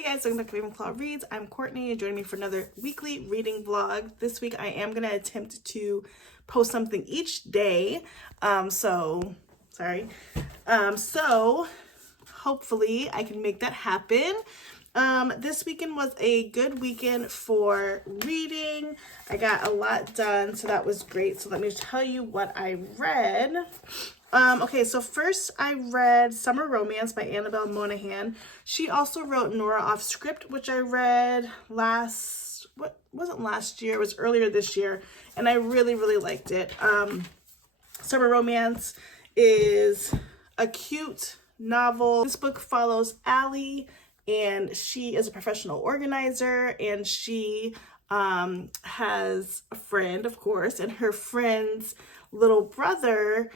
Hey guys, welcome back to Bibliophile Reads. I'm Courtney and joining me for another weekly reading vlog. This week I am going to attempt to post something each day. So hopefully I can make that happen. This weekend was a good weekend for reading. I got a lot done, so that was great. So let me tell you what I read. Okay, so first I read Summer Romance by Annabelle Monahan. She also wrote Nora Off Script, which I read wasn't last year, it was earlier this year, and I really liked it. Summer Romance is a cute novel. This book follows Allie, and she is a professional organizer, and she has a friend, of course, and her friend's little brother,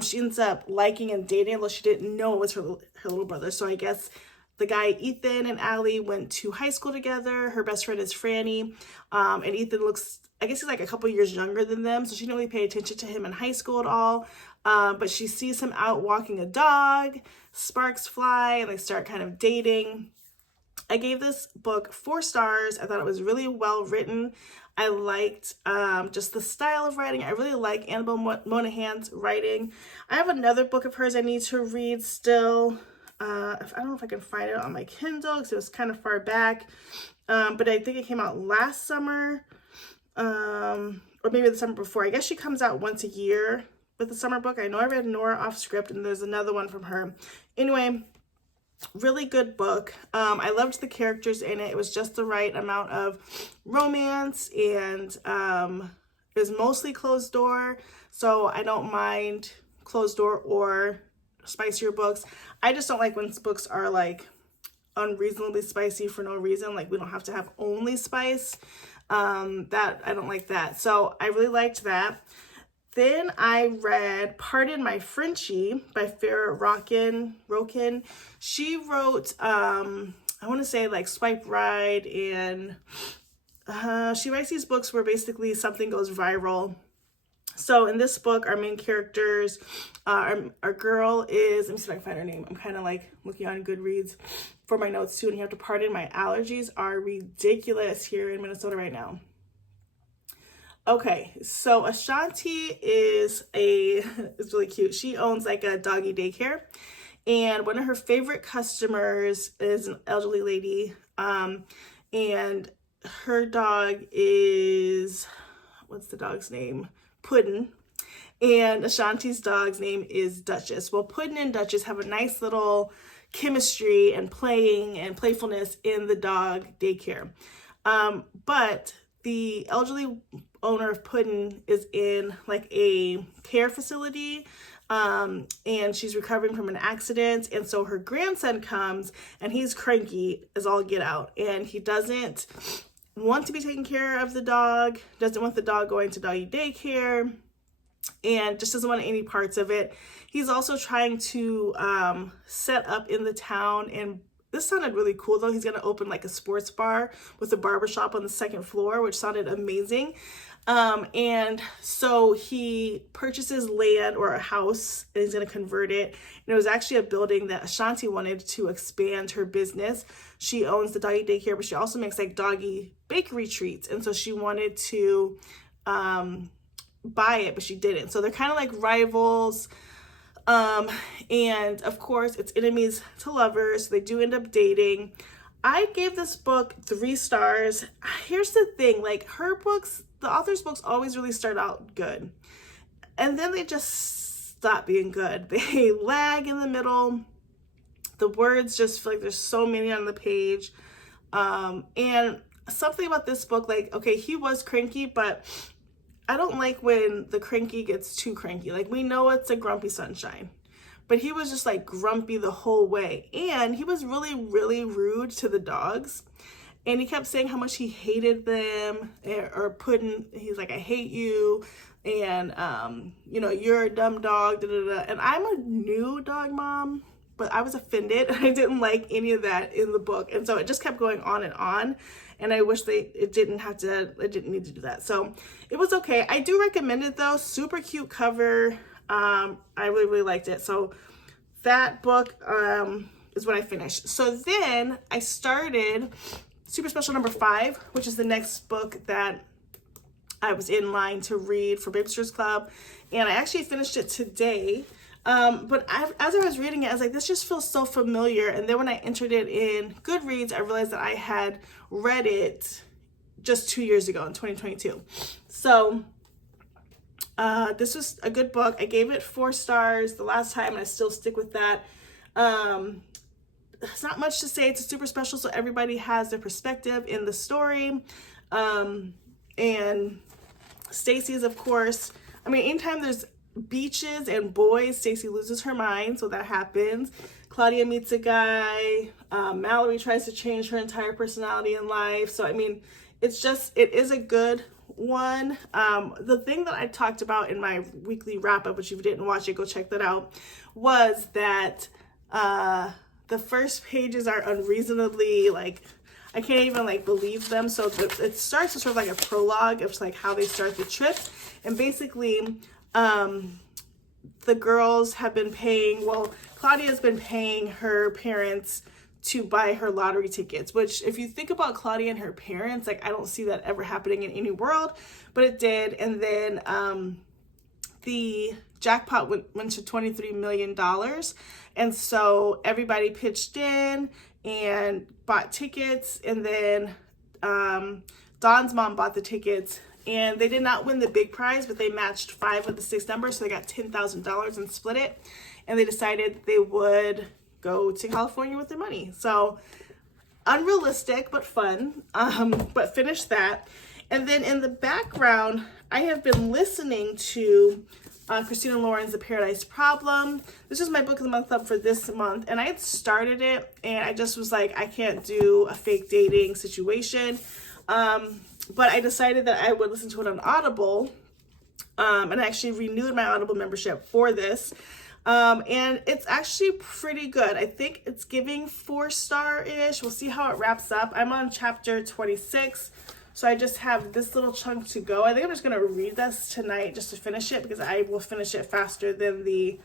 she ends up liking and dating, although she didn't know it was her little brother. So I guess the guy Ethan and Allie went to high school together. Her best friend is Franny, and Ethan looks, I guess he's like a couple years younger than them, so she didn't really pay attention to him in high school at all. But she sees him out walking a dog, sparks fly, and they start kind of dating. I gave this book 4 stars. I thought it was really well written. I liked just the style of writing. I really like Annabelle Monahan's writing. I have another book of hers I need to read still. I don't know if I can find it on my Kindle because it was kind of far back. But I think it came out last summer, or maybe the summer before. I guess she comes out once a year with the summer book. I know I read Nora Off Script, and there's another one from her. Anyway, really good book. I loved the characters in it. It was just the right amount of romance, and it was mostly closed door, so I don't mind closed door or spicier books. I just don't like when books are like unreasonably spicy for no reason. Like, we don't have to have only spice. That I don't like that. So I really liked that. Then I read Pardon My Frenchie by Farrah Rokin. She wrote, I want to say like Swipe Right, and she writes these books where basically something goes viral. So in this book, our main characters, our girl is, let me see if I can find her name. I'm kind of like looking on Goodreads for my notes too, and you have to pardon my allergies are ridiculous here in Minnesota right now. Okay, so Ashanti is really cute. She owns like a doggy daycare, and one of her favorite customers is an elderly lady, and her dog is, what's the dog's name? Puddin', and Ashanti's dog's name is Duchess. Well, Puddin' and Duchess have a nice little chemistry and playing and playfulness in the dog daycare, but the elderly owner of Puddin' is in like a care facility, and she's recovering from an accident, and so her grandson comes, and he's cranky as all get out, and he doesn't want to be taking care of the dog, doesn't want the dog going to doggy daycare, and just doesn't want any parts of it. He's also trying to set up in the town, and this sounded really cool though. He's going to open like a sports bar with a barbershop on the 2nd floor, which sounded amazing. And so he purchases land or a house, and he's going to convert it. And it was actually a building that Ashanti wanted to expand her business. She owns the doggy daycare, but she also makes like doggy bakery treats. And so she wanted to buy it, but she didn't. So they're kind of like rivals. And of course it's enemies to lovers. So they do end up dating. I gave this book 3 stars. Here's the thing, like her books, the author's books always really start out good, and then they just stop being good. They lag in the middle. The words just feel like there's so many on the page. And something about this book, like, okay, he was cranky, but I don't like when the cranky gets too cranky. Like, we know it's a grumpy sunshine, but he was just like grumpy the whole way. And he was really rude to the dogs. And he kept saying how much he hated them, or he's like, I hate you, and, you know, you're a dumb dog, da, da, da. And I'm a new dog mom, but I was offended. I didn't like any of that in the book. And so it just kept going on and on. And I wish it didn't need to do that. So it was okay. I do recommend it though. Super cute cover. I really liked it. So that book is what I finished. So then I started Super Special number 5, which is the next book that I was in line to read for Babysitters Club, and I actually finished it today. But as I was reading it, I was like, this just feels so familiar. And then when I entered it in Goodreads, I realized that I had read it just 2 years ago in 2022. So this was a good book. I gave it 4 stars the last time, and I still stick with that. It's not much to say. It's a super special, so everybody has their perspective in the story. And Stacy's, of course, I mean, anytime there's beaches and boys, Stacy loses her mind, so that happens. Claudia meets a guy. Mallory tries to change her entire personality in life. So, I mean, it is a good one. The thing that I talked about in my weekly wrap-up, which if you didn't watch it, go check that out, was that the first pages are unreasonably, like, I can't even like believe them. So it starts with sort of like a prologue of like how they start the trip. And basically, the girls have been paying, well, Claudia's been paying her parents to buy her lottery tickets, which if you think about Claudia and her parents, like I don't see that ever happening in any world, but it did. And then the jackpot went to $23 million. And so everybody pitched in and bought tickets, and then Dawn's mom bought the tickets, and they did not win the big prize, but they matched 5 of the 6 numbers, so they got $10,000 and split it, and they decided they would go to California with their money. So unrealistic but fun, but finished that. And then in the background, I have been listening to Christina Lauren's The Paradise Problem. This is my book of the month club for this month, and I had started it and I just was like, I can't do a fake dating situation, but I decided that I would listen to it on Audible, and I actually renewed my Audible membership for this, and it's actually pretty good. I think it's giving 4-star-ish. We'll see how it wraps up. I'm on chapter 26. So I just have this little chunk to go. I think I'm just going to read this tonight just to finish it, because I will finish it faster than the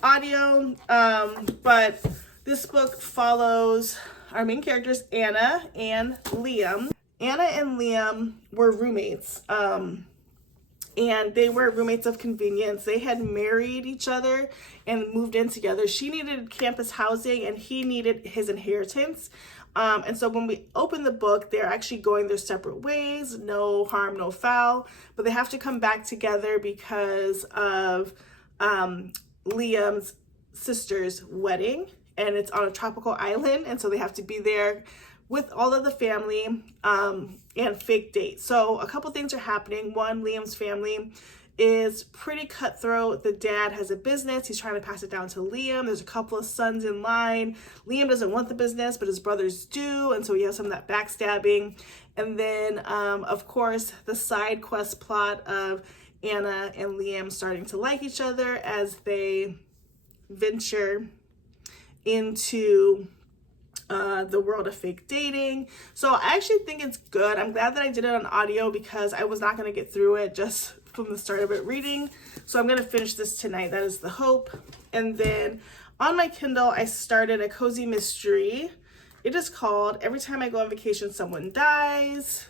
audio. But this book follows our main characters, Anna and Liam. Anna and Liam were roommates. And they were roommates of convenience. They had married each other and moved in together. She needed campus housing and he needed his inheritance. And so when we open the book, they're actually going their separate ways, no harm, no foul, but they have to come back together because of Liam's sister's wedding, and it's on a tropical island, and so they have to be there with all of the family and fake date. So a couple things are happening. One, Liam's family is pretty cutthroat. The dad has a business. He's trying to pass it down to Liam. There's a couple of sons in line. Liam doesn't want the business, but his brothers do. And so he has some of that backstabbing. And then, of course, the side quest plot of Anna and Liam starting to like each other as they venture into the world of fake dating. So I actually think it's good. I'm glad that I did it on audio because I was not going to get through it just from the start of it reading. So I'm going to finish this tonight. That is the hope. And then on my Kindle, I started a cozy mystery. It is called Every Time I Go on Vacation, Someone Dies.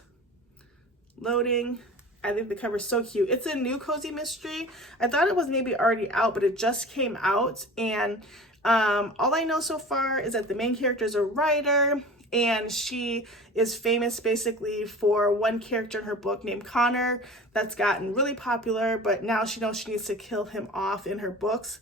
Loading. I think the cover is so cute. It's a new cozy mystery. I thought it was maybe already out, but it just came out. And all I know so far is that the main character is a writer, and she is famous basically for one character in her book named Connor that's gotten really popular, but now she knows she needs to kill him off in her books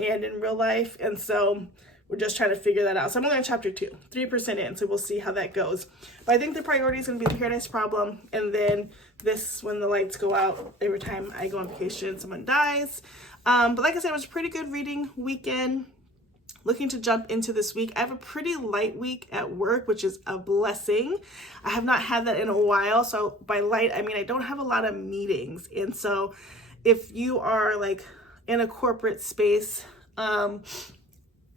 and in real life. And so we're just trying to figure that out. So I'm only on chapter 2, 3% in, so we'll see how that goes. But I think the priority is going to be the Paradise Problem, and then this, When the Lights Go Out, Every Time I Go on Vacation, Someone Dies. But like I said, it was a pretty good reading weekend. Looking to jump into this week. I have a pretty light week at work, which is a blessing. I have not had that in a while. So by light, I mean I don't have a lot of meetings. And so if you are like in a corporate space,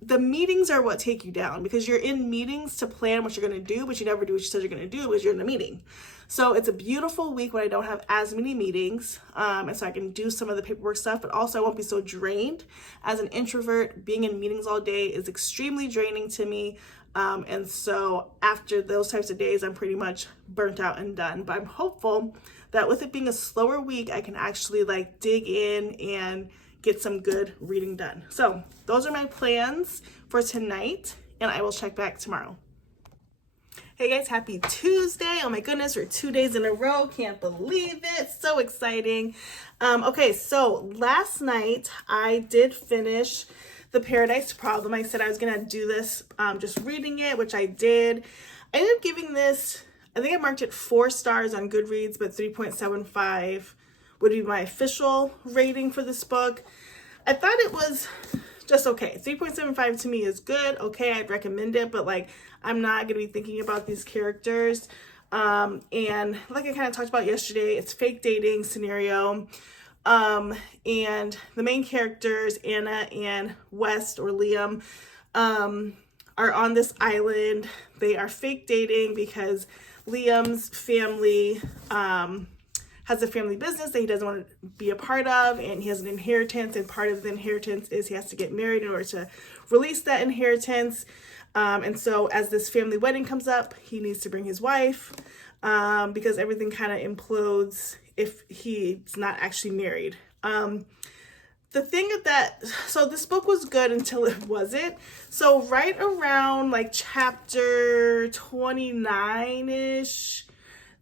the meetings are what take you down, because you're in meetings to plan what you're going to do, but you never do what you said you're going to do because you're in a meeting. So it's a beautiful week when I don't have as many meetings, and so I can do some of the paperwork stuff, but also I won't be so drained. As an introvert, being in meetings all day is extremely draining to me, and so after those types of days, I'm pretty much burnt out and done. But I'm hopeful that with it being a slower week, I can actually like dig in and get some good reading done. So those are my plans for tonight, and I will check back tomorrow. Hey guys, happy Tuesday. Oh my goodness, we're 2 days in a row. Can't believe it. So exciting. Okay, so last night I did finish The Paradise Problem. I said I was gonna do this, just reading it, which I did. I ended up giving this, I think I marked it 4 stars on Goodreads, but 3.75 would be my official rating for this book. I thought it was just okay. 3.75 to me is good. Okay, I'd recommend it, but like I'm not going to be thinking about these characters. And like I kind of talked about yesterday, it's fake dating scenario. And the main characters, Anna and West or Liam, are on this island. They are fake dating because Liam's family has a family business that he doesn't want to be a part of, and he has an inheritance, and part of the inheritance is he has to get married in order to release that inheritance. And so as this family wedding comes up, he needs to bring his wife, because everything kind of implodes if he's not actually married. The thing so this book was good until it wasn't. So right around like chapter 29-ish,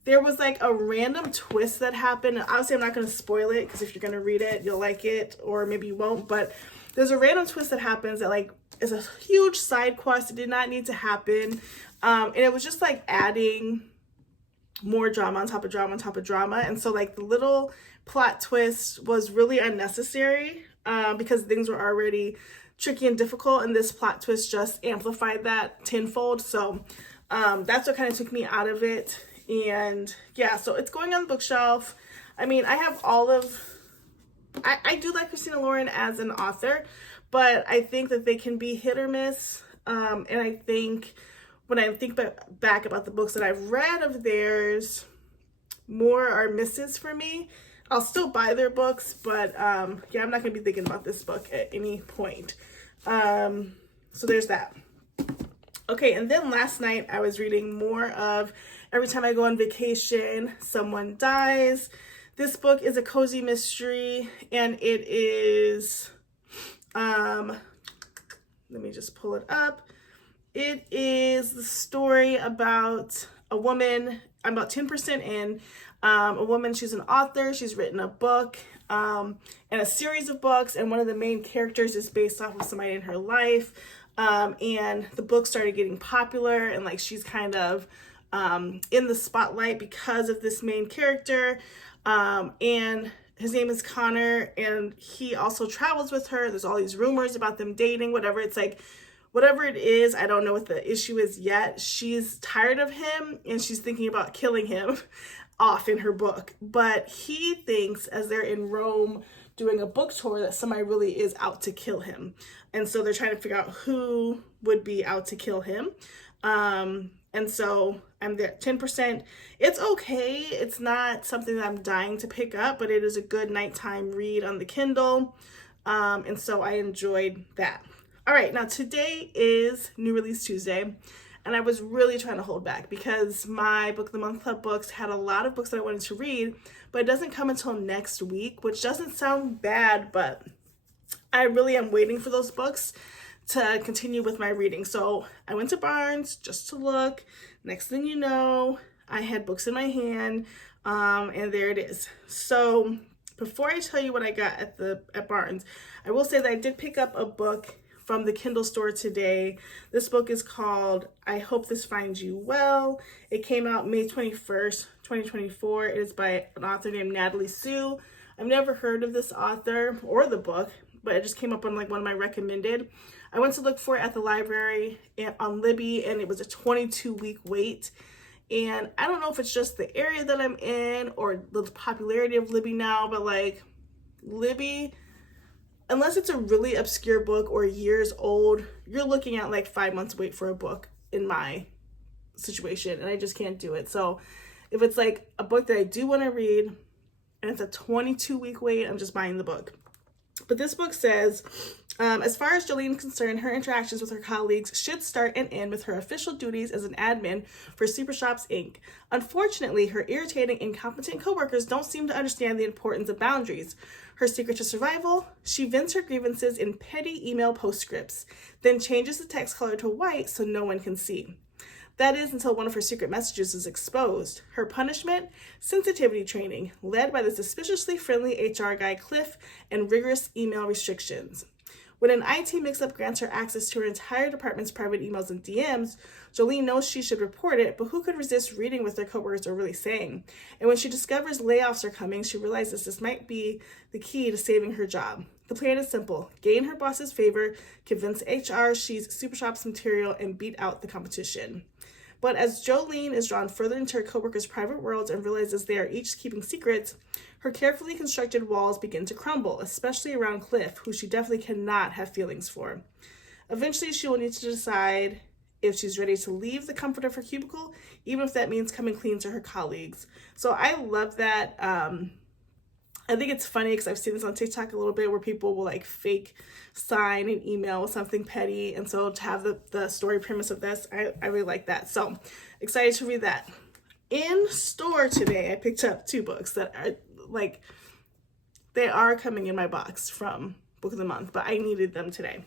there was like a random twist that happened. Obviously, I'm not going to spoil it, because if you're going to read it, you'll like it, or maybe you won't. But there's a random twist that happens that like is a huge side quest. It did not need to happen. And it was just like adding more drama on top of drama on top of drama. And so like the little plot twist was really unnecessary, because things were already tricky and difficult. And this plot twist just amplified that tenfold. So that's what kind of took me out of it. And yeah, so it's going on the bookshelf. I mean, I have I do like Christina Lauren as an author, but I think that they can be hit or miss. And I think when I think back about the books that I've read of theirs, more are misses for me. I'll still buy their books, but yeah, I'm not going to be thinking about this book at any point. So there's that. Okay, and then last night I was reading more of Every Time I Go on Vacation, Someone Dies. This book is a cozy mystery, and it is, let me just pull it up. It is the story about a woman. I'm about 10% in. A woman, she's an author. She's written a book and a series of books, and one of the main characters is based off of somebody in her life. And the book started getting popular, and like she's kind of in the spotlight because of this main character. And his name is Connor, and he also travels with her. There's all these rumors about them dating, whatever. It's like, whatever it is, I don't know what the issue is yet. She's tired of him, and she's thinking about killing him off in her book. But he thinks, as they're in Rome doing a book tour, that somebody really is out to kill him. And so they're trying to figure out who would be out to kill him. And so I'm there, 10%. It's okay. It's not something that I'm dying to pick up, but it is a good nighttime read on the Kindle. And so I enjoyed that. All right, now today is New Release Tuesday, and I was really trying to hold back because my Book of the Month Club books had a lot of books that I wanted to read, but it doesn't come until next week, which doesn't sound bad, but I really am waiting for those books to continue with my reading. So I went to Barnes just to look. Next thing you know, I had books in my hand, and there it is. So before I tell you what I got at Barnes, I will say that I did pick up a book from the Kindle store today. This book is called I Hope This Finds You Well. It came out May 21st, 2024. It is by an author named Natalie Sue. I've never heard of this author or the book, but it just came up on like one of my recommended. I went to look for it at the library on Libby, and it was a 22-week wait. And I don't know if it's just the area that I'm in or the popularity of Libby now, but like Libby, unless it's a really obscure book or years old, you're looking at like 5 months wait for a book in my situation, and I just can't do it. So if it's like a book that I do want to read and it's a 22-week wait, I'm just buying the book. But this book says, as far as Jolene is concerned, her interactions with her colleagues should start and end with her official duties as an admin for Super Shops, Inc. Unfortunately, her irritating, incompetent coworkers don't seem to understand the importance of boundaries. Her secret to survival? She vents her grievances in petty email postscripts, then changes the text color to white so no one can see. That is until one of her secret messages is exposed. Her punishment? Sensitivity training, led by the suspiciously friendly HR guy Cliff, and rigorous email restrictions. When an IT mix-up grants her access to her entire department's private emails and DMs, Jolene knows she should report it, but who could resist reading what their coworkers are really saying? And when she discovers layoffs are coming, she realizes this might be the key to saving her job. The plan is simple: gain her boss's favor, convince HR she's Super Shops material, and beat out the competition. But as Jolene is drawn further into her coworkers' private worlds and realizes they are each keeping secrets, her carefully constructed walls begin to crumble, especially around Cliff, who she definitely cannot have feelings for. Eventually, she will need to decide if she's ready to leave the comfort of her cubicle, even if that means coming clean to her colleagues. So I love that. I think it's funny because I've seen this on TikTok a little bit where people will like fake sign an email with something petty. And so to have the story premise of this, I really like that. So excited to read that. In store today, I picked up 2 books that are like, they are coming in my box from Book of the Month, but I needed them today.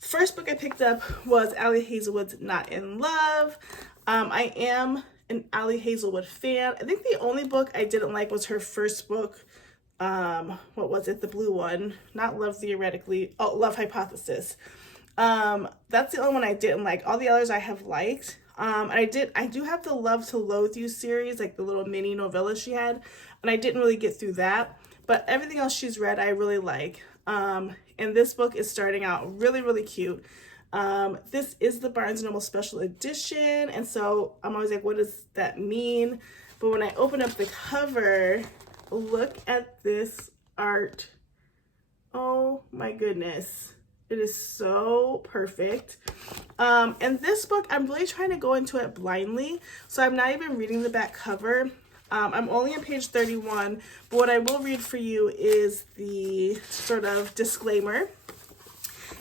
The first book I picked up was Allie Hazelwood's Not in Love. I am an Allie Hazelwood fan. I think the only book I didn't like was her first book. What was it? The blue one, not Love Theoretically. Oh, Love Hypothesis. That's the only one I didn't like. All the others I have liked. And I do have the Love to Loathe You series, like the little mini novella she had, and I didn't really get through that, but everything else she's read, I really like. And this book is starting out really, really cute. This is the Barnes & Noble special edition, and so I'm always like, what does that mean? But when I open up the cover, look at this art. Oh my goodness. It is so perfect. And this book, I'm really trying to go into it blindly, so I'm not even reading the back cover. I'm only on page 31, but what I will read for you is the sort of disclaimer.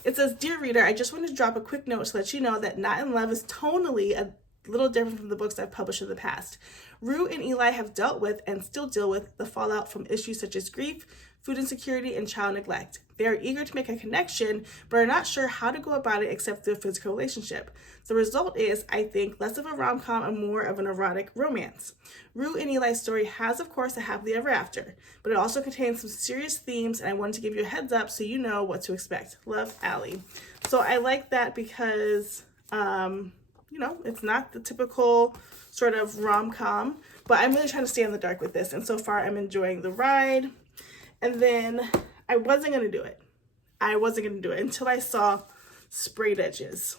It says, "Dear reader, I just wanted to drop a quick note to let you know that Not in Love is tonally a little different from the books I've published in the past. Rue and Eli have dealt with and still deal with the fallout from issues such as grief, food insecurity, and child neglect. They are eager to make a connection, but are not sure how to go about it except through a physical relationship. The result is, I think, less of a rom-com and more of an erotic romance. Rue and Eli's story has, of course, a happily ever after, but it also contains some serious themes, and I wanted to give you a heads up so you know what to expect. Love, Allie." So I like that because, you know, it's not the typical sort of rom-com, but I'm really trying to stay in the dark with this, and so far I'm enjoying the ride. And then I wasn't going to do it. I wasn't going to do it until I saw Sprayed Edges.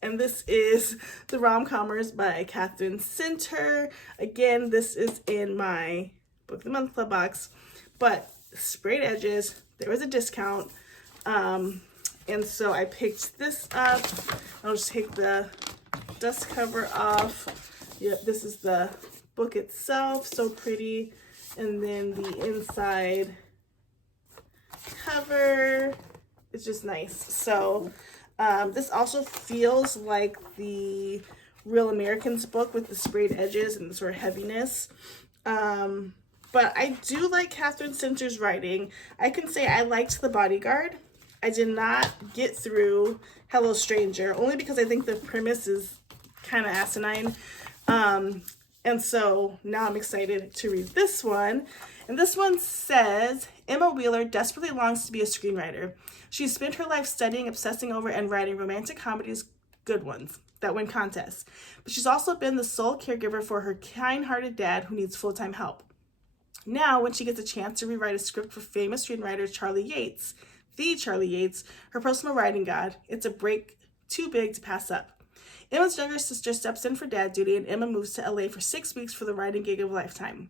And this is The Rom-Commers by Catherine Center. Again, this is in my Book of the Month Club box. But Sprayed Edges, there was a discount. And so I picked this up. I'll just take the dust cover off. Yep, this is the book itself. So pretty. And then the inside cover is just nice. So this also feels like the Real Americans book with the sprayed edges and the sort of heaviness. But I do like Catherine Center's writing. I can say I liked The Bodyguard. I did not get through Hello Stranger, only because I think the premise is kind of asinine. And so now I'm excited to read this one. And this one says, Emma Wheeler desperately longs to be a screenwriter. She's spent her life studying, obsessing over, and writing romantic comedies, good ones, that win contests. But she's also been the sole caregiver for her kind-hearted dad who needs full-time help. Now, when she gets a chance to rewrite a script for famous screenwriter Charlie Yates, the Charlie Yates, her personal writing god, it's a break too big to pass up. Emma's younger sister steps in for dad duty, and Emma moves to LA for 6 weeks for the writing gig of a lifetime.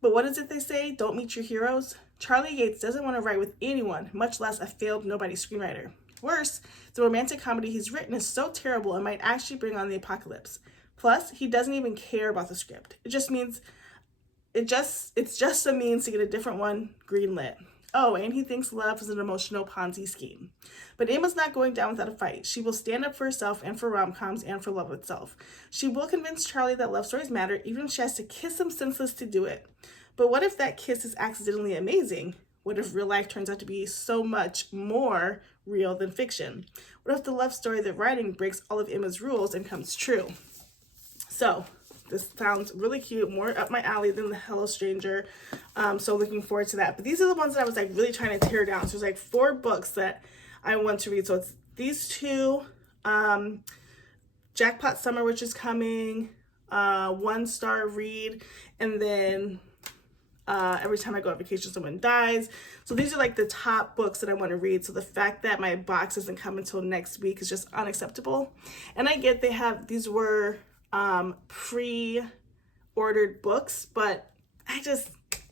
But what is it they say? Don't meet your heroes? Charlie Yates doesn't want to write with anyone, much less a failed nobody screenwriter. Worse, the romantic comedy he's written is so terrible it might actually bring on the apocalypse. Plus, he doesn't even care about the script. It's just a means to get a different one greenlit. Oh, and he thinks love is an emotional Ponzi scheme. But Emma's not going down without a fight. She will stand up for herself and for rom-coms and for love itself. She will convince Charlie that love stories matter, even if she has to kiss him senseless to do it. But what if that kiss is accidentally amazing? What if real life turns out to be so much more real than fiction? What if the love story they're writing breaks all of Emma's rules and comes true? So, this sounds really cute, more up my alley than the Hello Stranger. So looking forward to that. But these are the ones that I was like really trying to tear down. So there's like 4 books that I want to read. So it's these 2, Jackpot Summer, which is coming, 1-star read, and then Every Time I Go on Vacation Someone Dies. So these are like the top books that I want to read. So the fact that my box doesn't come until next week is just unacceptable. And I get these were pre-ordered books, but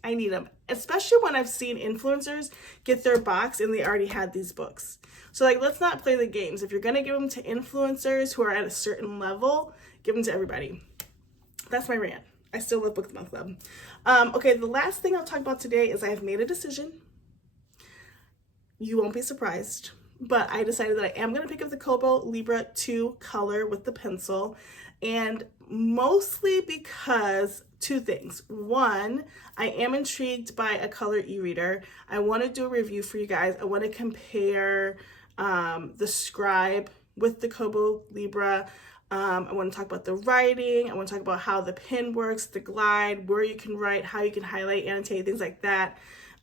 I need them, especially when I've seen influencers get their box and they already had these books. So like, let's not play the games. If you're going to give them to influencers who are at a certain level, give them to everybody. That's my rant. I still love Book of the Month Club. Okay, the last thing I'll talk about today is I have made a decision. You won't be surprised, but I decided that I am going to pick up the Kobo Libra 2 color with the pencil, and mostly because 2 things. 1, I am intrigued by a color e-reader. I want to do a review for you guys. I want to compare the Scribe with the Kobo Libra. I want to talk about the writing. I want to talk about how the pen works, the glide, where you can write, how you can highlight, annotate, things like that.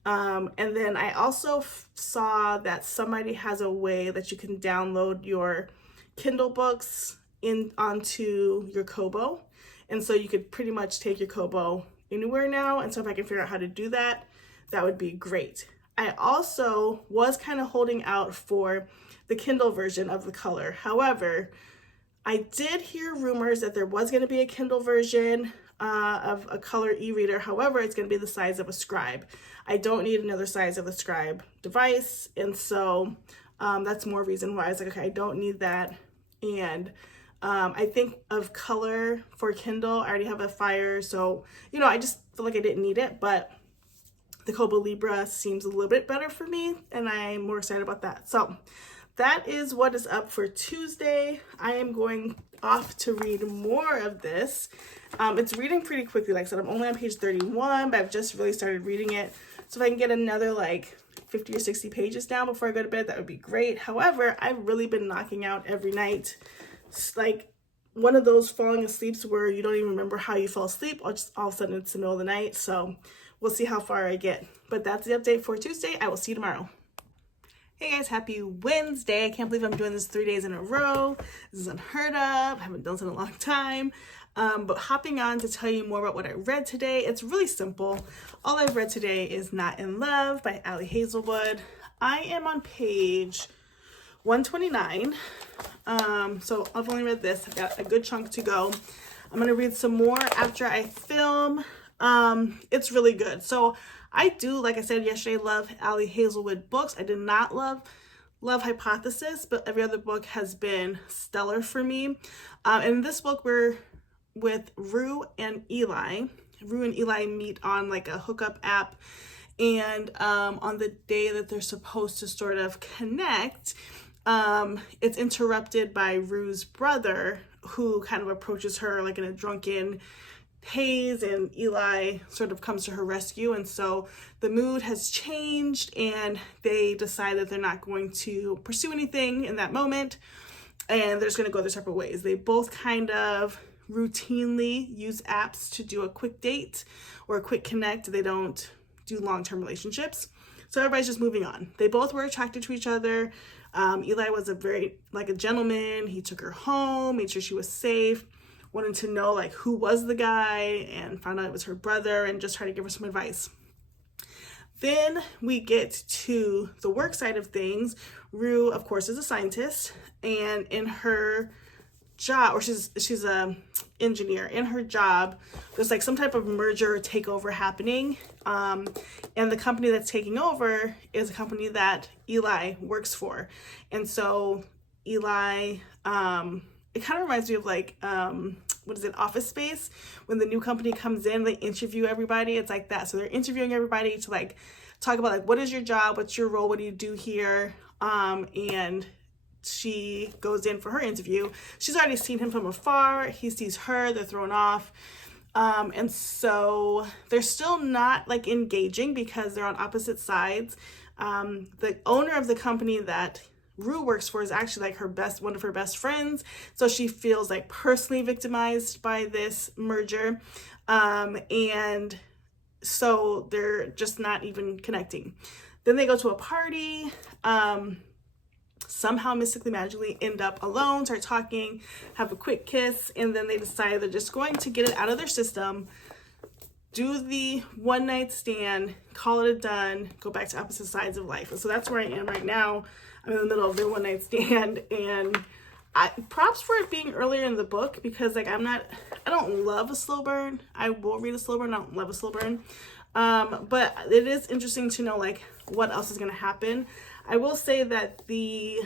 And then I also saw that somebody has a way that you can download your Kindle books onto your Kobo. And so you could pretty much take your Kobo anywhere now. And so if I can figure out how to do that, that would be great. I also was kind of holding out for the Kindle version of the color. However, I did hear rumors that there was going to be a Kindle version of a color e-reader. However, it's going to be the size of a Scribe. I don't need another size of a Scribe device. And so that's more reason why I was like, okay, I don't need that. And I think of color for Kindle, I already have a Fire. So, I just feel like I didn't need it. But the Kobo Libra seems a little bit better for me. And I'm more excited about that. So that is what is up for Tuesday. I am going off to read more of this. It's reading pretty quickly. Like I said, I'm only on page 31, but I've just really started reading it. So if I can get another like 50 or 60 pages down before I go to bed, that would be great. However, I've really been knocking out every night. It's like one of those falling asleeps where you don't even remember how you fell asleep, or just all of a sudden it's the middle of the night. So we'll see how far I get. But that's the update for Tuesday. I will see you tomorrow. Hey guys, happy Wednesday. I can't believe I'm doing this 3 days in a row. This is unheard of. I haven't done this in a long time. But hopping on to tell you more about what I read today. It's really simple. All I've read today is Not in Love by Ali Hazelwood. I am on page 129. So I've only read this. I've got a good chunk to go. I'm going to read some more after I film. It's really good. So I do, like I said yesterday, love Ali Hazelwood books. I did not love Hypothesis, but every other book has been stellar for me. And in this book, we're with Rue and Eli. Rue and Eli meet on like a hookup app, and on the day that they're supposed to sort of connect, it's interrupted by Rue's brother, who kind of approaches her like in a drunken haze, and Eli sort of comes to her rescue. And so the mood has changed, and they decide that they're not going to pursue anything in that moment, and they're just going to go their separate ways. They both kind of routinely use apps to do a quick date or a quick connect. They don't do long-term relationships, so everybody's just moving on. They both were attracted to each other. Eli was a gentleman. He took her home, made sure she was safe, wanted to know like who was the guy, and found out it was her brother, and just tried to give her some advice. Then we get to the work side of things. Rue, of course, is a scientist, and in her job, or she's a engineer. In her job, there's like some type of merger or takeover happening, and the company that's taking over is a company that Eli works for. And so Eli, it kind of reminds me of like what is it, Office Space, when the new company comes in, they interview everybody. It's like that. So they're interviewing everybody to like talk about like, what is your job, what's your role, what do you do here, and she goes in for her interview. She's already seen him from afar. He sees her. They're thrown off. And so they're still not like engaging because they're on opposite sides. The owner of the company that Rue works for is actually like one of her best friends. So she feels like personally victimized by this merger. And so they're just not even connecting. Then they go to a party. Somehow mystically magically end up alone, start talking, have a quick kiss, and then they decide they're just going to get it out of their system, do the one night stand, call it a done, go back to opposite sides of life. And so that's where I am right now. I'm in the middle of their one night stand, and props for it being earlier in the book, because like I don't love a slow burn. I will read a slow burn. I don't love a slow burn. But it is interesting to know like what else is going to happen. I will say that the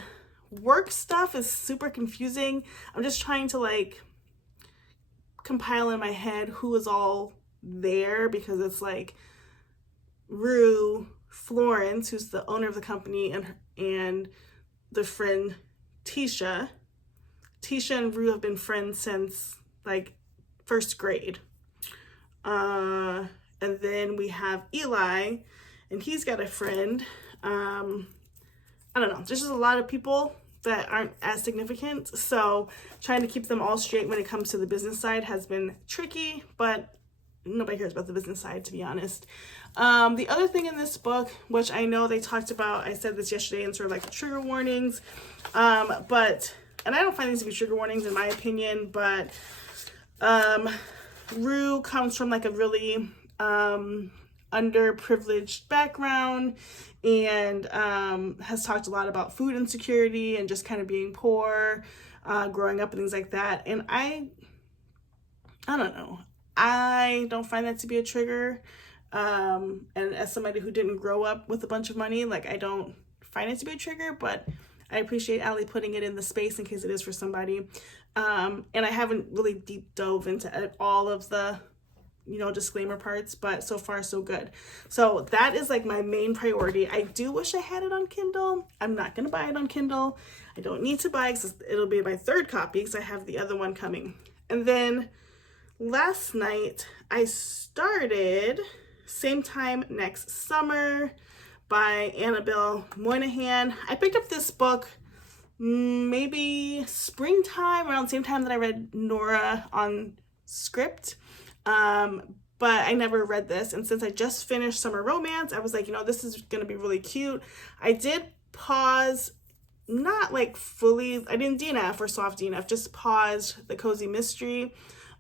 work stuff is super confusing. I'm just trying to like compile in my head who is all there, because it's like Rue, Florence, who's the owner of the company, and the friend Tisha. Tisha and Rue have been friends since like first grade. And then we have Eli, and he's got a friend. I don't know, there's just a lot of people that aren't as significant. So trying to keep them all straight when it comes to the business side has been tricky, but nobody cares about the business side, to be honest. The other thing in this book, which I know they talked about, I said this yesterday in sort of like the trigger warnings, and I don't find these to be trigger warnings in my opinion, but Rue comes from like a really underprivileged background, and has talked a lot about food insecurity and just kind of being poor, growing up and things like that. And I don't know, I don't find that to be a trigger. And as somebody who didn't grow up with a bunch of money, like I don't find it to be a trigger, but I appreciate Allie putting it in the space in case it is for somebody. And I haven't really deep dove into all of the disclaimer parts, but so far so good. So that is like my main priority. I do wish I had it on Kindle. I'm not going to buy it on Kindle. I don't need to buy it because it'll be my third copy because I have the other one coming. And then last night I started Same Time Next Summer by Annabelle Moynihan. I picked up this book maybe springtime, around the same time that I read Nora on Script. But I never read this, and since I just finished Summer Romance, I was like, this is gonna be really cute. I did pause, not like fully, I didn't DNF or soft DNF, just paused the Cozy Mystery,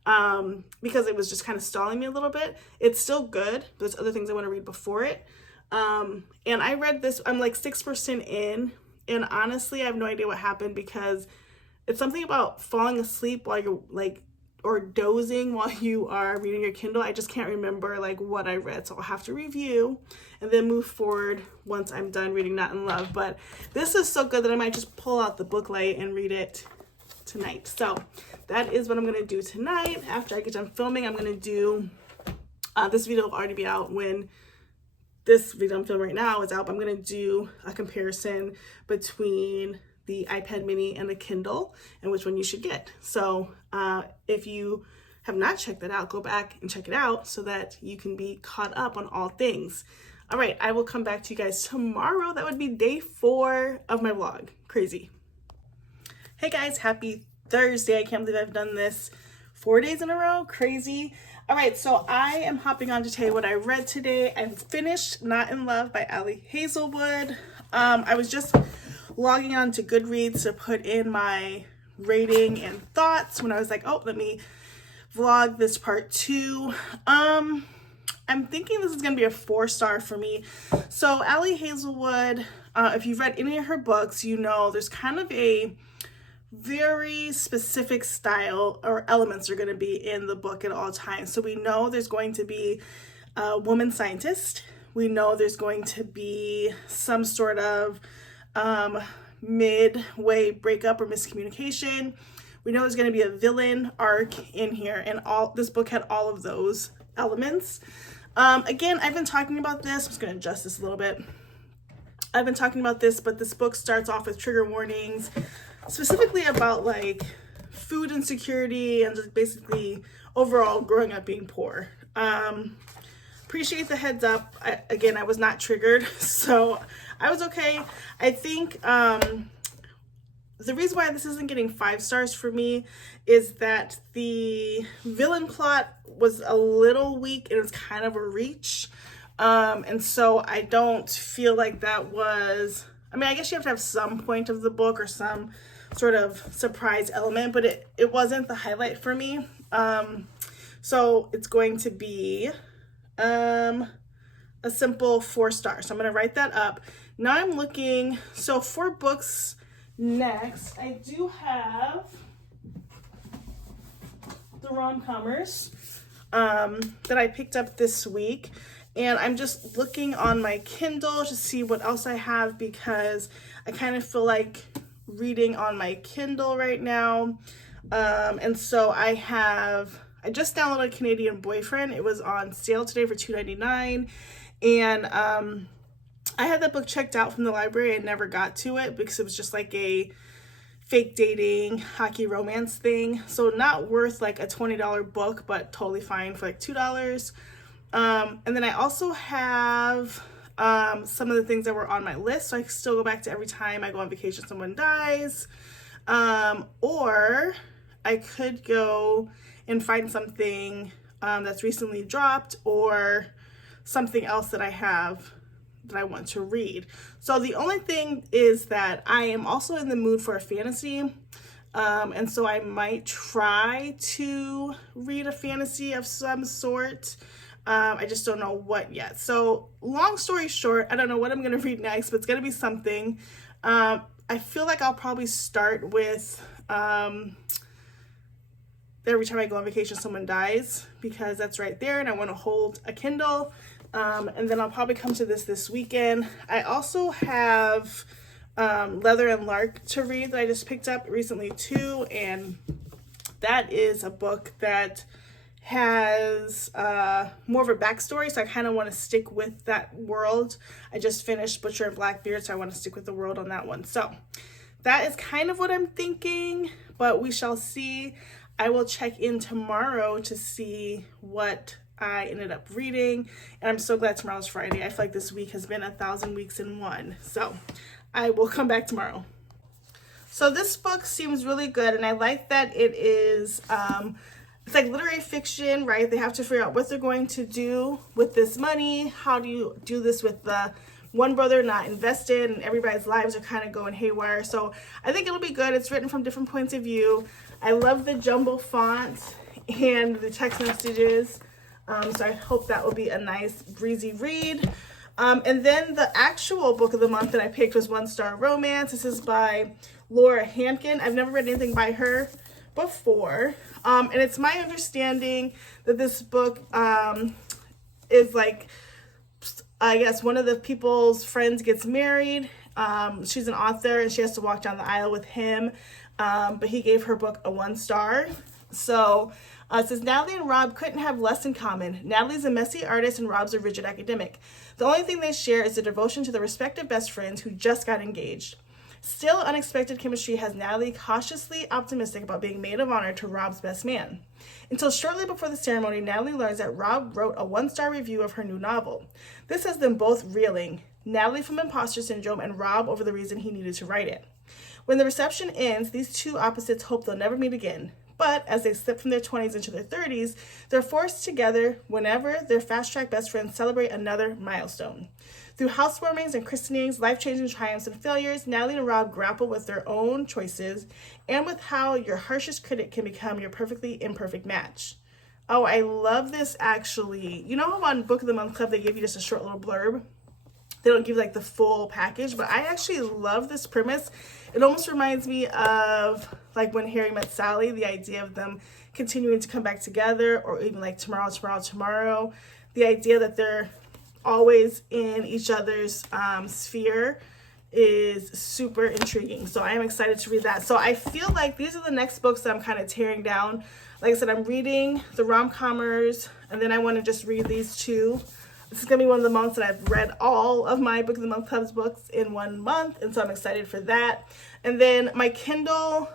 because it was just kind of stalling me a little bit. It's still good. There's other things I want to read before it. And I read this, I'm like 6% in, and honestly, I have no idea what happened, because it's something about falling asleep while you're like, or dozing while you are reading your Kindle. I just can't remember like what I read, so I'll have to review and then move forward once I'm done reading Not in Love. But this is so good that I might just pull out the book light and read it tonight. So that is what I'm gonna do tonight. After I get done filming, I'm gonna do this video will already be out when this video I'm filming right now is out, but I'm gonna do a comparison between the iPad mini and the Kindle and which one you should get. So if you have not checked that out, go back and check it out so that you can be caught up on all things. All right, I will come back to you guys tomorrow. That would be day 4 of my vlog. Crazy. Hey guys, happy Thursday. I can't believe I've done this 4 days in a row. Crazy. All right, so I am hopping on to tell you what I read today. I finished Not in Love by Ali Hazelwood. I was just logging on to Goodreads to put in my rating and thoughts when I was like, oh, let me vlog this part 2. I'm thinking this is going to be a 4-star for me. So Ali Hazelwood, if you've read any of her books, there's kind of a very specific style or elements are going to be in the book at all times. So we know there's going to be a woman scientist. We know there's going to be some sort of midway breakup or miscommunication. We know there's going to be a villain arc in here, and this book had all of those elements. Again, I've been talking about this. I'm just going to adjust this a little bit. I've been talking about this, but this book starts off with trigger warnings, specifically about like food insecurity and just basically overall growing up being poor. Appreciate the heads up. I was not triggered, so I was okay. I think the reason why this isn't getting 5 stars for me is that the villain plot was a little weak and it was kind of a reach. And so I don't feel like that was, I guess you have to have some point of the book or some sort of surprise element, but it wasn't the highlight for me. So it's going to be a simple 4 stars. So I'm going to write that up. Now I'm looking, so for books next, I do have the rom-commers that I picked up this week. And I'm just looking on my Kindle to see what else I have, because I kind of feel like reading on my Kindle right now. And so I just downloaded Canadian Boyfriend. It was on sale today for $2.99. And I had that book checked out from the library and never got to it because it was just like a fake dating hockey romance thing. So not worth like a $20 book, but totally fine for like $2. And then I also have some of the things that were on my list, so I can still go back to every time I go on vacation someone dies. Or I could go and find something that's recently dropped, or something else that I have that I want to read. So the only thing is that I am also in the mood for a fantasy. And so I might try to read a fantasy of some sort. I just don't know what yet. So long story short, I don't know what I'm going to read next, but it's going to be something. I feel like I'll probably start with every time I go on vacation someone dies, because that's right there and I want to hold a Kindle. And then I'll probably come to this weekend. I also have Leather and Lark to read that I just picked up recently too, and that is a book that has more of a backstory, so I kind of want to stick with that world. I just finished Butcher and Blackbeard, so I want to stick with the world on that one. So that is kind of what I'm thinking, but we shall see. I will check in tomorrow to see what I ended up reading, and I'm so glad tomorrow's Friday. I feel like this week has been 1,000 weeks in one, so I will come back tomorrow. So this book seems really good, and I like that it is it's like literary fiction, right? They have to figure out what they're going to do with this money. How do you do this with the one brother not invested, and everybody's lives are kind of going haywire? So I think it'll be good. It's written from different points of view. I love the jumbo font and the text messages. So I hope that will be a nice breezy read. And then the actual book of the month that I picked was One Star Romance. This is by Laura Hankin. I've never read anything by her before. And it's my understanding that this book is like, I guess one of the people's friends gets married. She's an author and she has to walk down the aisle with him. But he gave her book a 1 star. So it says, Natalie and Rob couldn't have less in common. Natalie's a messy artist and Rob's a rigid academic. The only thing they share is the devotion to their respective best friends who just got engaged. Still, unexpected chemistry has Natalie cautiously optimistic about being maid of honor to Rob's best man. Until shortly before the ceremony, Natalie learns that Rob wrote a 1-star review of her new novel. This has them both reeling, Natalie from imposter syndrome and Rob over the reason he needed to write it. When the reception ends, these two opposites hope they'll never meet again. But as they slip from their 20s into their 30s, they're forced together whenever their fast-track best friends celebrate another milestone. Through housewarmings and christenings, life-changing triumphs and failures, Natalie and Rob grapple with their own choices and with how your harshest critic can become your perfectly imperfect match. Oh, I love this actually. You know how on Book of the Month Club they give you just a short little blurb? they don't give like the full package, but I actually love this premise. It almost reminds me of like When Harry Met Sally, the idea of them continuing to come back together, or even like Tomorrow. The idea that they're always in each other's sphere is super intriguing. So I am excited to read that. So I feel like these are the next books that I'm kind of tearing down. Like I said, I'm reading the rom-commers, and then I want to just read these two. This is going to be one of the months that I've read all of my Book of the Month Club's books in 1 month, and so I'm excited for that. And then my Kindle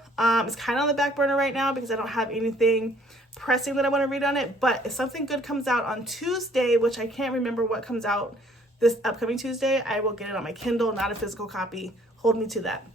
is kind of on the back burner right now because I don't have anything pressing that I want to read on it. But if something good comes out on Tuesday, which I can't remember what comes out this upcoming Tuesday, I will get it on my Kindle, not a physical copy. Hold me to that.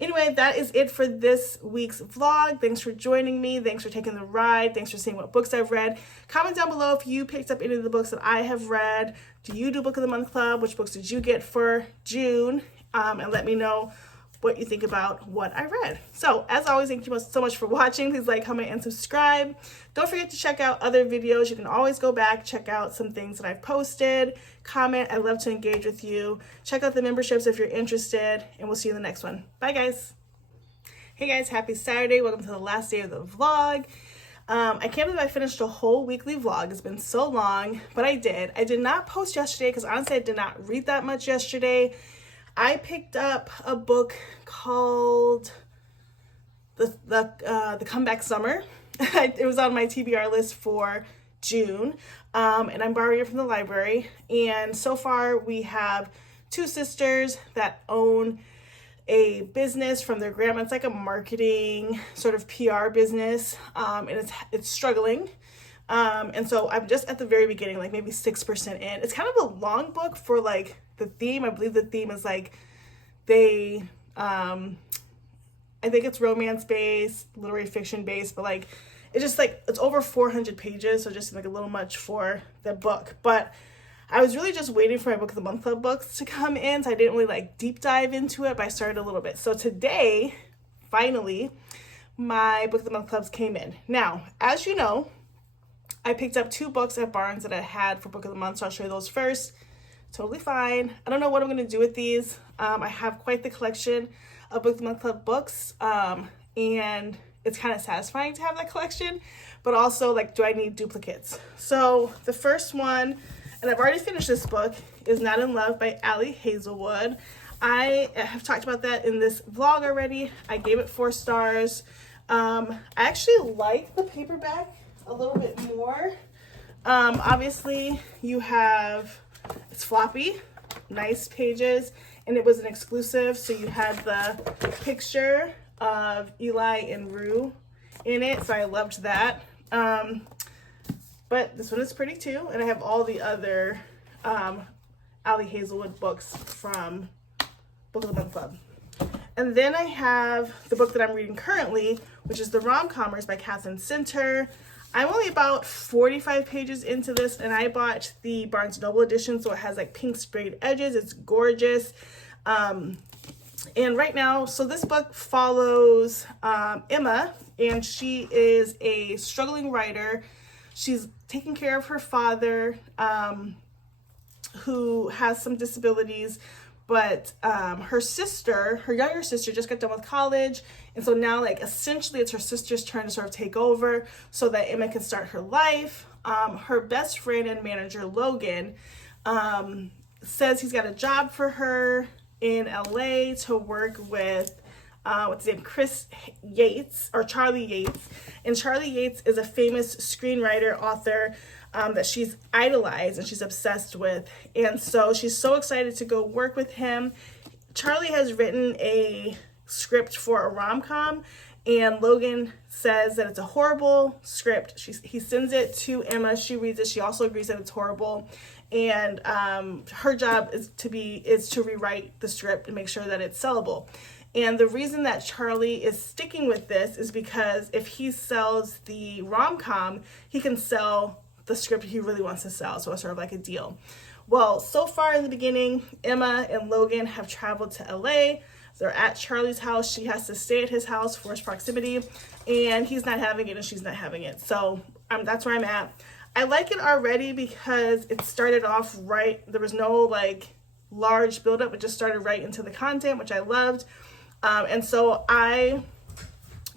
Anyway, that is it for this week's vlog. Thanks for joining me. Thanks for taking the ride. Thanks for seeing what books I've read. Comment down below if you picked up any of the books that I have read. Do you do Book of the Month Club? Which books did you get for June? And let me know what you think about what I read. So as always, thank you so much for watching. Please like, comment, and subscribe. Don't forget to check out other videos. You can always go back, check out some things that I've posted, comment. I love to engage with you. Check out the memberships if you're interested, and we'll see you in the next one. Bye guys. Hey guys, happy Saturday. Welcome to the last day of the vlog. I can't believe I finished a whole weekly vlog. It's been so long, but I did. I did not post yesterday because honestly I did not read that much yesterday. I picked up a book called the Comeback Summer. It was on my TBR list for June, and I'm borrowing it from the library. And so far we have 2 sisters that own a business from their grandma. It's like a marketing sort of PR business, and it's struggling. And so I'm just at the very beginning, like maybe 6% in. It's kind of a long book for like the theme. I believe the theme is like they, I think it's romance based, literary fiction based, but like it's just like it's over 400 pages, so just like a little much for the book. But I was really just waiting for my Book of the Month Club books to come in, so I didn't really like deep dive into it, but I started a little bit. So today, finally, my Book of the Month Clubs came in. Now, as you know, I picked up 2 books at Barnes that I had for Book of the Month, so I'll show you those first. Totally fine. I don't know what I'm going to do with these. I have quite the collection of Book of the Month Club books, and it's kind of satisfying to have that collection, but also like, do I need duplicates? So the first one, and I've already finished this book, is Not in Love by Ali Hazelwood. I have talked about that in this vlog already. I gave it 4 stars. I actually like the paperback a little bit more. Obviously you have, it's floppy, nice pages, and it was an exclusive, so you had the picture of Eli and Rue in it, so I loved that. But this one is pretty too, and I have all the other Ali Hazelwood books from Book of the Month Club. And then I have the book that I'm reading currently, which is The Rom-Commers by Catherine Center. I'm only about 45 pages into this, and I bought the Barnes & Noble edition, so it has like pink sprayed edges. It's gorgeous. And right now, so this book follows Emma, and she is a struggling writer. She's taking care of her father, who has some disabilities, but her younger sister just got done with college, and so now like essentially it's her sister's turn to sort of take over so that Emma can start her life. Her best friend and manager Logan says he's got a job for her in LA to work with what's his name, Chris Yates, or Charlie Yates. And Charlie Yates is a famous screenwriter, author that she's idolized and she's obsessed with. And so she's so excited to go work with him. Charlie has written a script for a rom-com, and Logan says that it's a horrible script. He sends it to Emma. She reads it. She also agrees that it's horrible. And her job is to rewrite the script and make sure that it's sellable. And the reason that Charlie is sticking with this is because if he sells the rom-com, he can sell the script he really wants to sell. So it's sort of like a deal. Well, so far in the beginning, Emma and Logan have traveled to LA. They're at Charlie's house. She has to stay at his house for his proximity, and he's not having it and she's not having it. So that's where I'm at. I like it already because it started off right. There was no like large buildup. It just started right into the content, which I loved. And so I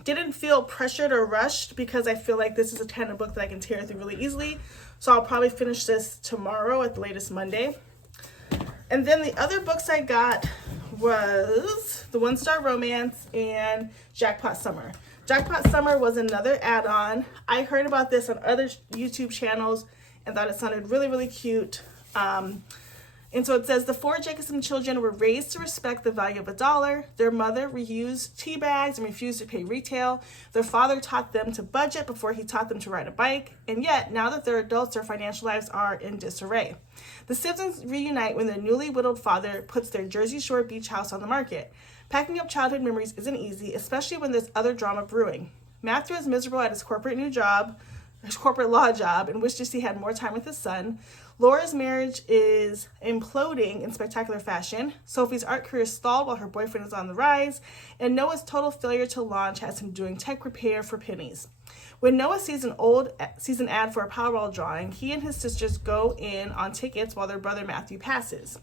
didn't feel pressured or rushed because I feel like this is a kind of book that I can tear through really easily. So I'll probably finish this tomorrow at the latest Monday. And then the other books I got was The One Star Romance and Jackpot Summer. Jackpot Summer was another add-on. I heard about this on other YouTube channels and thought it sounded really, really cute. And so it says, the four Jacobson children were raised to respect the value of $1. Their mother reused tea bags and refused to pay retail. Their father taught them to budget before he taught them to ride a bike. And yet, now that they're adults, their financial lives are in disarray. The siblings reunite when their newly widowed father puts their Jersey Shore beach house on the market. Packing up childhood memories isn't easy, especially when there's other drama brewing. Matthew is miserable at his corporate law job, and wishes he had more time with his son. Laura's marriage is imploding in spectacular fashion. Sophie's art career stalled while her boyfriend is on the rise. And Noah's total failure to launch has him doing tech repair for pennies. When Noah sees an ad for a Powerball drawing, he and his sisters go in on tickets while their brother Matthew passes.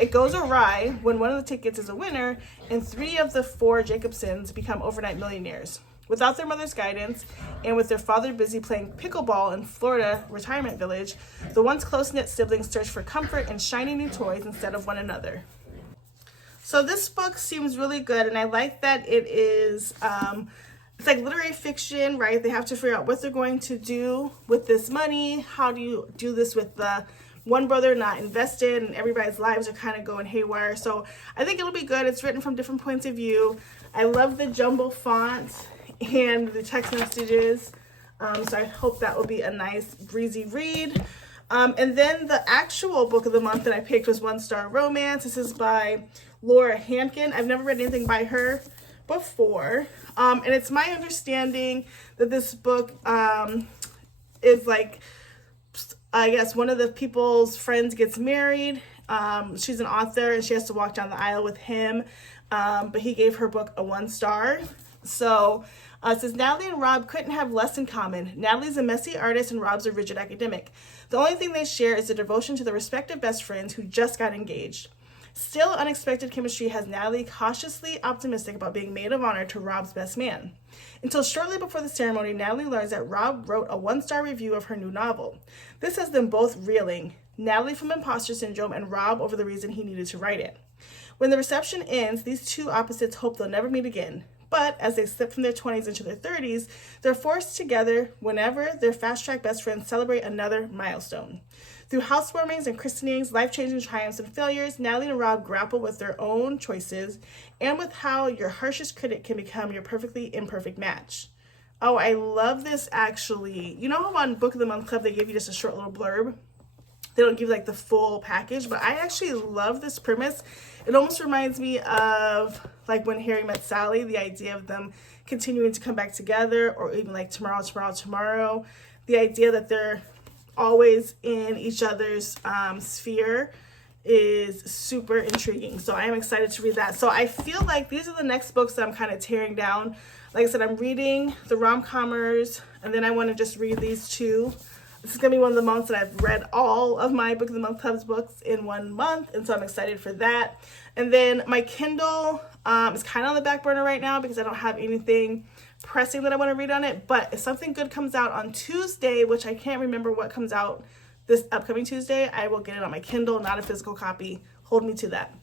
It goes awry when one of the tickets is a winner, and 3 of the 4 Jacobsons become overnight millionaires. Without their mother's guidance, and with their father busy playing pickleball in Florida retirement village, the once close-knit siblings search for comfort in shiny new toys instead of one another. So this book seems really good, and I like that it is, it's like literary fiction, right? They have to figure out what they're going to do with this money. How do you do this with the one brother not invested, and everybody's lives are kind of going haywire. So I think it'll be good. It's written from different points of view. I love the jumbo font and the text messages. So I hope that will be a nice breezy read. And then the actual book of the month that I picked was One Star Romance. This is by Laura Hankin. I've never read anything by her before. And it's my understanding that this book is like, I guess one of the people's friends gets married. She's an author and she has to walk down the aisle with him. But he gave her book a 1 star. So it says, Natalie and Rob couldn't have less in common. Natalie's a messy artist and Rob's a rigid academic. The only thing they share is the devotion to their respective best friends who just got engaged. Still, unexpected chemistry has Natalie cautiously optimistic about being maid of honor to Rob's best man. Until shortly before the ceremony, Natalie learns that Rob wrote a 1-star review of her new novel. This has them both reeling, Natalie from imposter syndrome and Rob over the reason he needed to write it. When the reception ends, these two opposites hope they'll never meet again. But as they slip from their 20s into their 30s, they're forced together whenever their fast-track best friends celebrate another milestone. Through housewarmings and christenings, life-changing triumphs and failures, Natalie and Rob grapple with their own choices and with how your harshest critic can become your perfectly imperfect match. Oh, I love this actually. You know how on Book of the Month Club they give you just a short little blurb? They don't give like the full package, but I actually love this premise. It almost reminds me of like When Harry Met Sally, the idea of them continuing to come back together, or even like Tomorrow. The idea that they're always in each other's sphere is super intriguing. So I am excited to read that. So I feel like these are the next books that I'm kind of tearing down. Like I said, I'm reading the rom-commers, and then I want to just read these 2. This is going to be one of the months that I've read all of my Book of the Month Club's books in 1 month, and so I'm excited for that. And then my Kindle is kind of on the back burner right now because I don't have anything pressing that I want to read on it. But if something good comes out on Tuesday, which I can't remember what comes out this upcoming Tuesday, I will get it on my Kindle, not a physical copy. Hold me to that.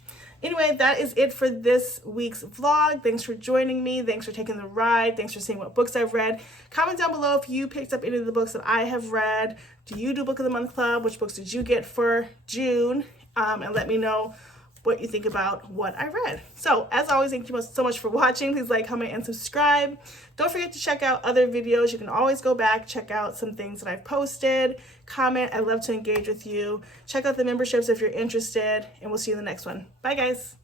Anyway, that is it for this week's vlog. Thanks for joining me. Thanks for taking the ride. Thanks for seeing what books I've read. Comment down below if you picked up any of the books that I have read. Do you do Book of the Month Club? Which books did you get for June? And let me know what you think about what I read. So, as always, thank you so much for watching. Please like, comment, and subscribe. Don't forget to check out other videos. You can always go back, check out some things that I've posted. Comment. I love to engage with you. Check out the memberships if you're interested, and we'll see you in the next one. Bye, guys.